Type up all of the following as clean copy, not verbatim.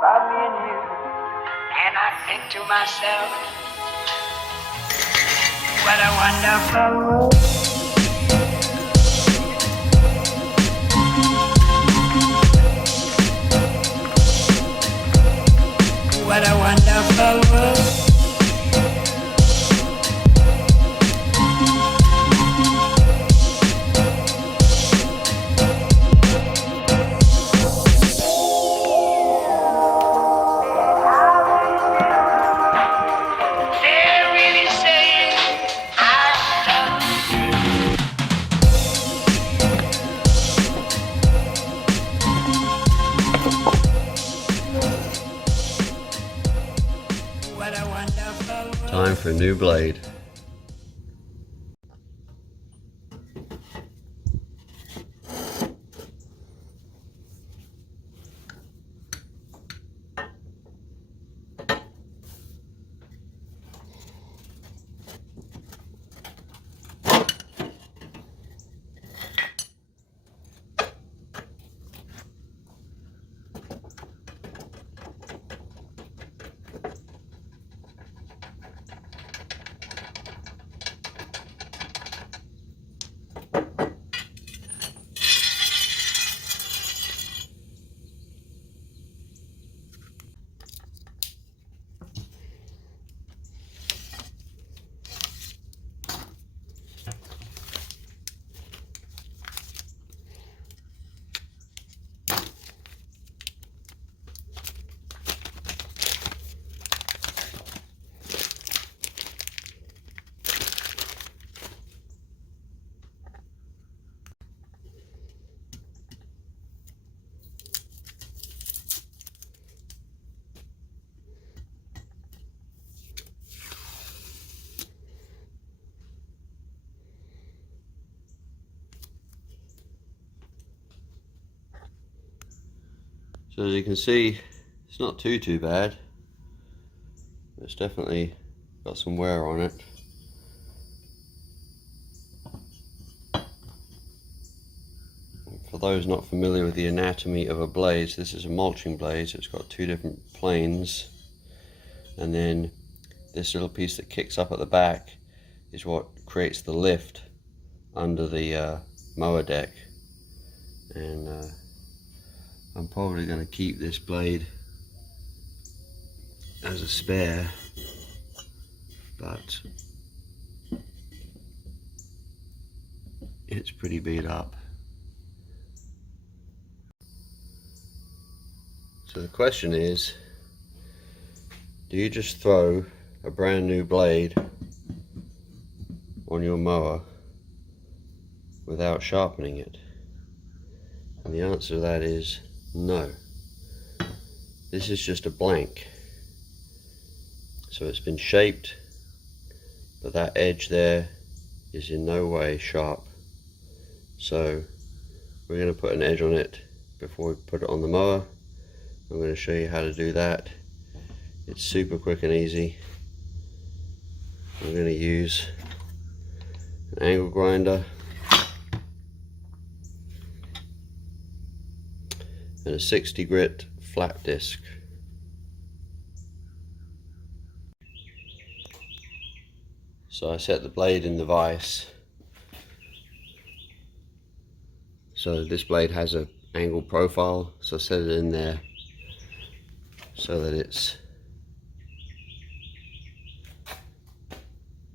about me and you, and I think to myself, what a wonderful world. What a wonderful world. Time for a new blade. So as you can see, it's not too bad. It's definitely got some wear on it. For those not familiar with the anatomy of a blade, this is a mulching blade, so it's got two different planes, and then this little piece that kicks up at the back is what creates the lift under the mower deck. And I'm probably going to keep this blade as a spare, but it's pretty beat up. So the question is, do you just throw a brand new blade on your mower without sharpening it? And the answer to that is no. This is just a blank. So it's been shaped, but that edge there is in no way sharp. So we're going to put an edge on it before we put it on the mower. I'm going to show you how to do that. It's super quick and easy. I'm going to use an angle grinder and a 60 grit flat disc. So I set the blade in the vise. So this blade has an angle profile, so I set it in there so that it's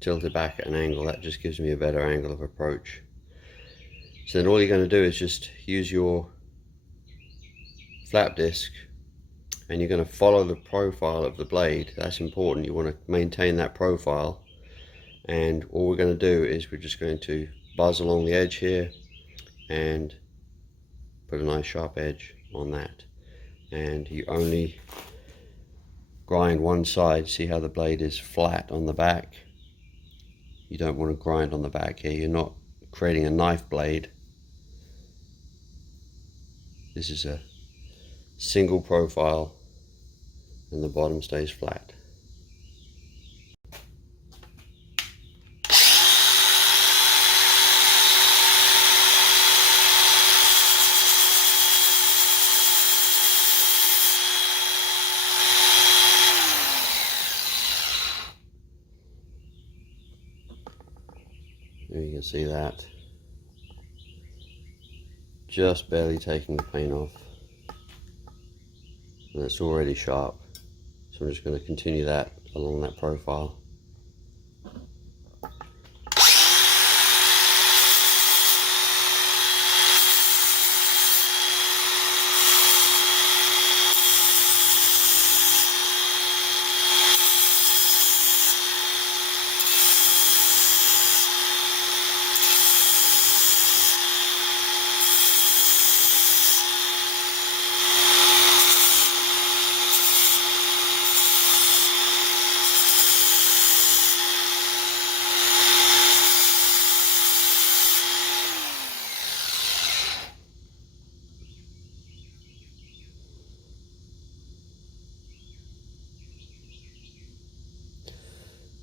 tilted back at an angle. That just gives me a better angle of approach. So then all you're going to do is just use your flap disc, and you're going to follow the profile of the blade. That's important. You want to maintain that profile, and all we're going to do is we're just going to buzz along the edge here and put a nice sharp edge on that. And you only grind one side. See how the blade is flat on the back? You don't want to grind on the back here. You're not creating a knife blade. This is a single profile and the bottom stays flat. can see that. Just barely taking the paint off. And it's already sharp. So I'm just going to continue that along that profile.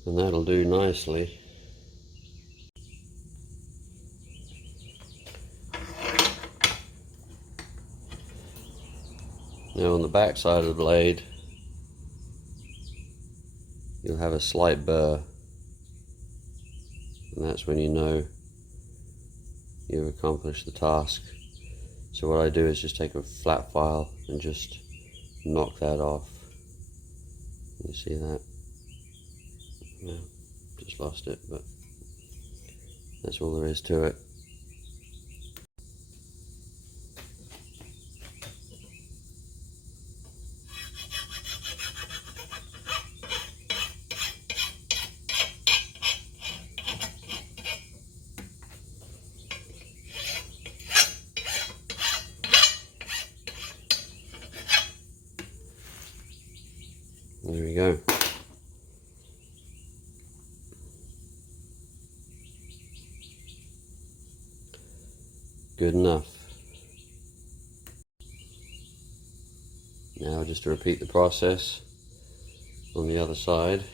And that'll do nicely. Now on the back side of the blade, you'll have a slight burr, and that's when you know you've accomplished the task. So what I do is just take a flat file and just knock that off. You see that? Yeah, just lost it, but that's all there is to it. There we go. Good enough. Now just to repeat the process on the other side.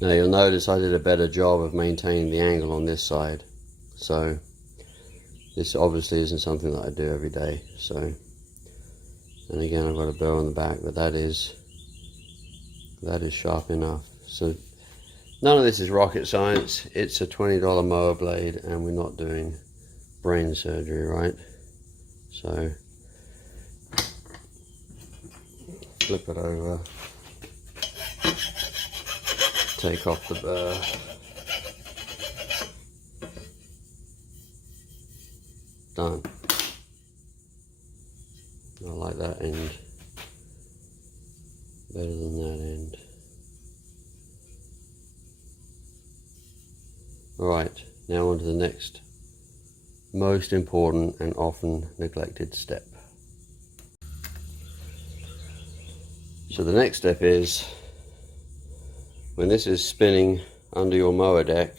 Now you'll notice I did a better job of maintaining the angle on this side. So this obviously isn't something that I do every day. So, and again I've got a burr on the back, but that is sharp enough. So none of this is rocket science. It's a $20 mower blade and we're not doing brain surgery, right? So flip it over. Take off the burr. Done. I like that end better than that end. Alright, now on to the next most important and often neglected step. So the next step is, when this is spinning under your mower deck,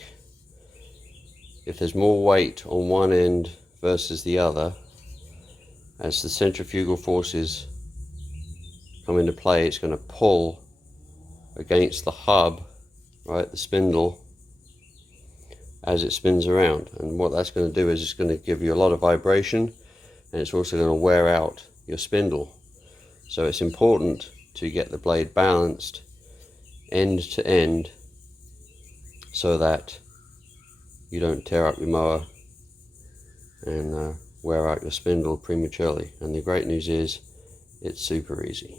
if there's more weight on one end versus the other, as the centrifugal forces come into play, it's going to pull against the hub, right, the spindle, as it spins around. And what that's going to do is it's going to give you a lot of vibration, and it's also going to wear out your spindle. So it's important to get the blade balanced end to end so that you don't tear up your mower and wear out your spindle prematurely. And the great news is it's super easy.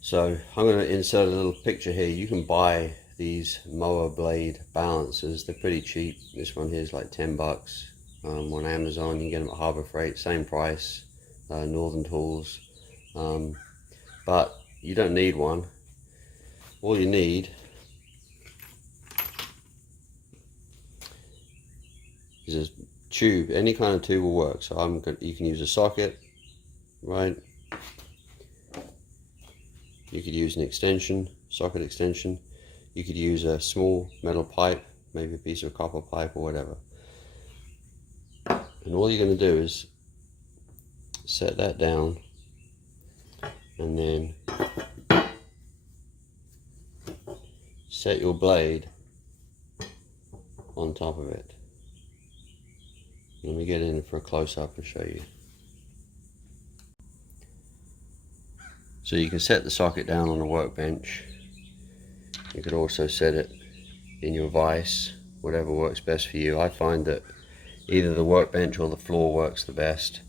So I'm going to insert a little picture here. You can buy these mower blade balancers. They're pretty cheap. This one here is like 10 bucks on Amazon. You can get them at Harbor Freight, same price, Northern Tools, but you don't need one. all you need is a tube. Any kind of tube will work. So you can use a socket, right? You could use an extension, socket extension. You could use a small metal pipe, maybe a piece of copper pipe or whatever. And all you're going to do is set that down and then set your blade on top of it. Let me get in for a close-up and show you. So you can set the socket down on a workbench. You could also set it in your vise, whatever works best for you. I find that either the workbench or the floor works the best,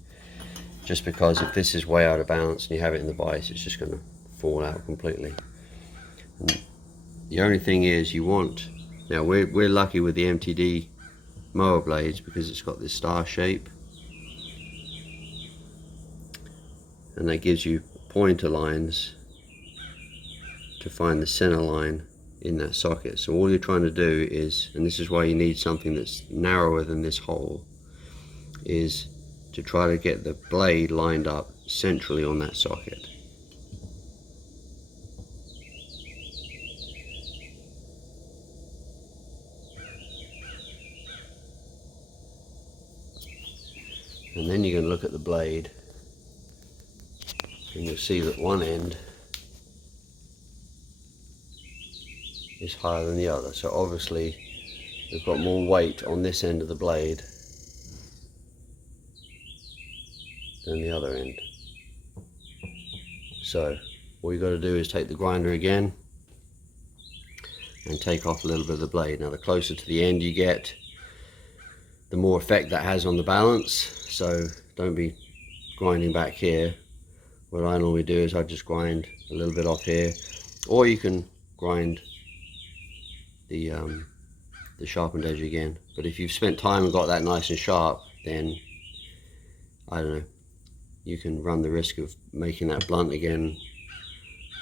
just because if this is way out of balance and you have it in the vise, it's just going to fall out completely. And the only thing is now we're lucky with the MTD mower blades because it's got this star shape, and that gives you pointer lines to find the center line in that socket. So all you're trying to do is, and this is why you need something that's narrower than this hole, is to try to get the blade lined up centrally on that socket. And then you're going to look at the blade and you'll see that one end is higher than the other. So obviously we've got more weight on this end of the blade than the other end. So all you got to do is take the grinder again and take off a little bit of the blade. Now the closer to the end you get, the more effect that has on the balance. So don't be grinding back here. What I normally do is I just grind a little bit off here, or you can grind the sharpened edge again. But if you've spent time and got that nice and sharp, then I don't know, you can run the risk of making that blunt again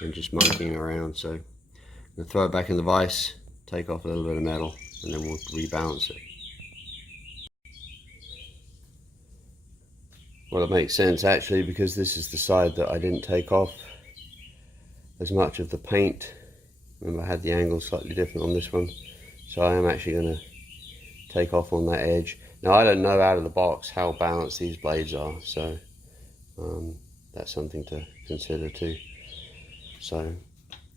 and just monkeying around. So I'm going to throw it back in the vise, take off a little bit of metal, and then we'll rebalance it. Well, it makes sense actually, because this is the side that I didn't take off as much of the paint. Remember, I had the angle slightly different on this one, so I am actually going to take off on that edge. Now I don't know out of the box how balanced these blades are, so that's something to consider too. So let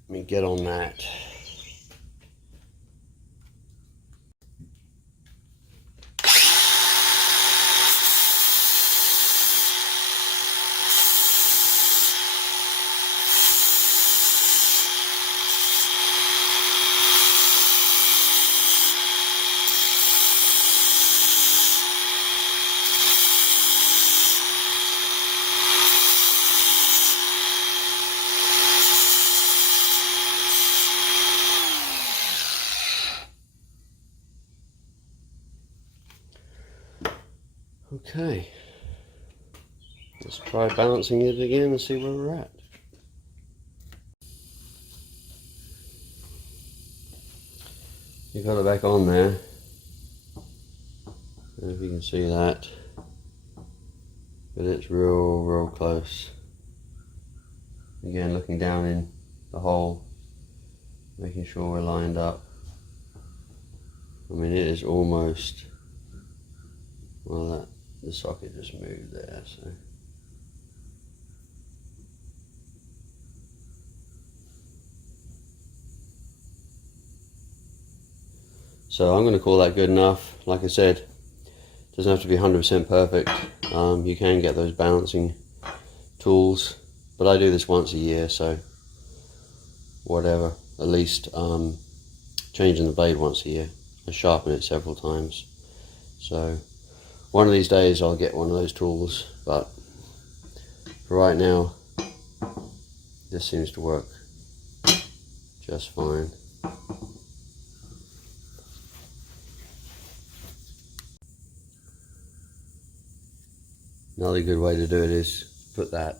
me get on that. Okay, let's try balancing it again and see where we're at. You got it back on there. I don't know if you can see that, but it's real close. Again, looking down in the hole, making sure we're lined up. I mean, it is almost, well, the socket just moved there, so. So I'm going to call that good enough. Like I said, it doesn't have to be 100% perfect. You can get those balancing tools, but I do this once a year, so whatever. At least changing the blade once a year. I sharpen it several times. So one of these days I'll get one of those tools, but for right now, this seems to work just fine. Another good way to do it is put that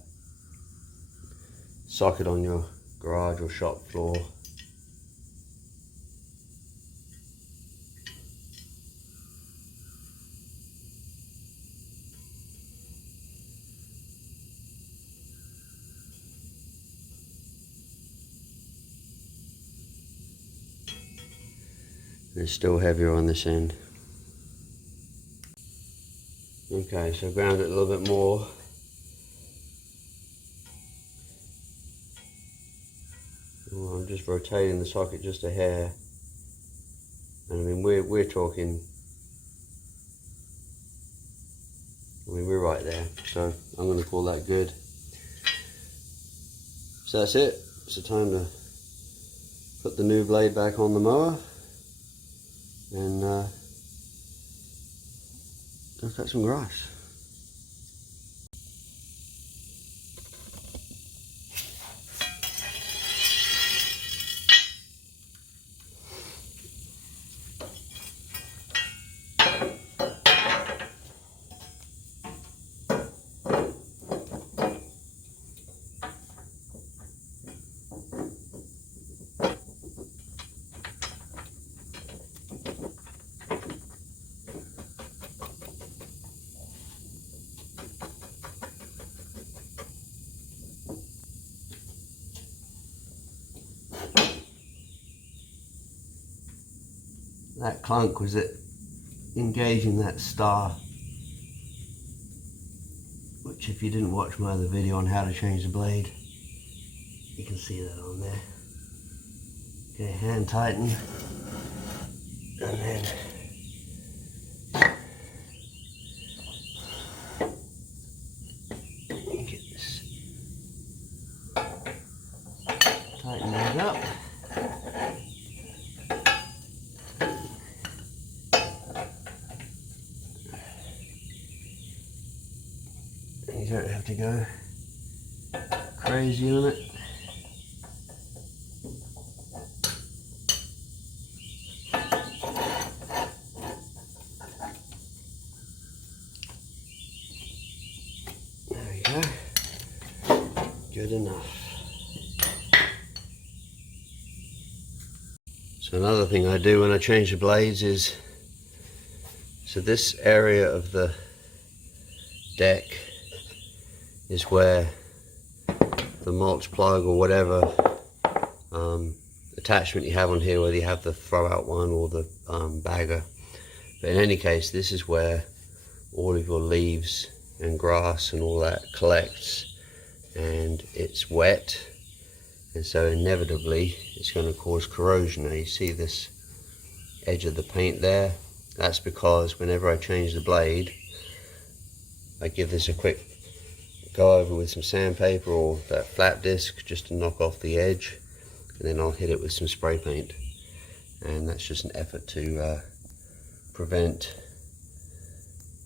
socket on your garage or shop floor It's still heavier on this end. Okay, so ground it a little bit more. Well, I'm just rotating the socket just a hair. And I mean, we're talking, we're right there. So I'm going to call that good. So that's it. It's the time to put the new blade back on the mower and go cut some grass. That clunk was it engaging that star, which if you didn't watch my other video on how to change the blade, you can see that on there. Okay, hand tighten, and then get this, tighten that up. You don't have to go crazy on it. There we go. Good enough. So another thing I do when I change the blades is, so this area of the deck is where the mulch plug or whatever attachment you have on here, whether you have the throw out one or the bagger, but in any case this is where all of your leaves and grass and all that collects, and it's wet, and so inevitably it's going to cause corrosion. Now you see this edge of the paint there, that's because whenever I change the blade I give this a quick go over with some sandpaper or that flat disc just to knock off the edge, and then I'll hit it with some spray paint, and that's just an effort to prevent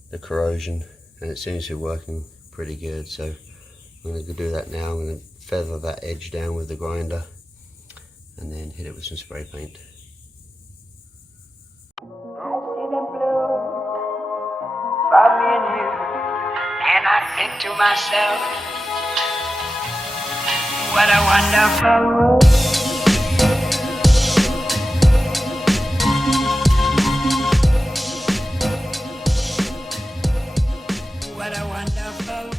the corrosion, and it seems to be working pretty good. So I'm going to do that now. I'm going to feather that edge down with the grinder and then hit it with some spray paint. And I think to myself, what a wonderful world. What a wonderful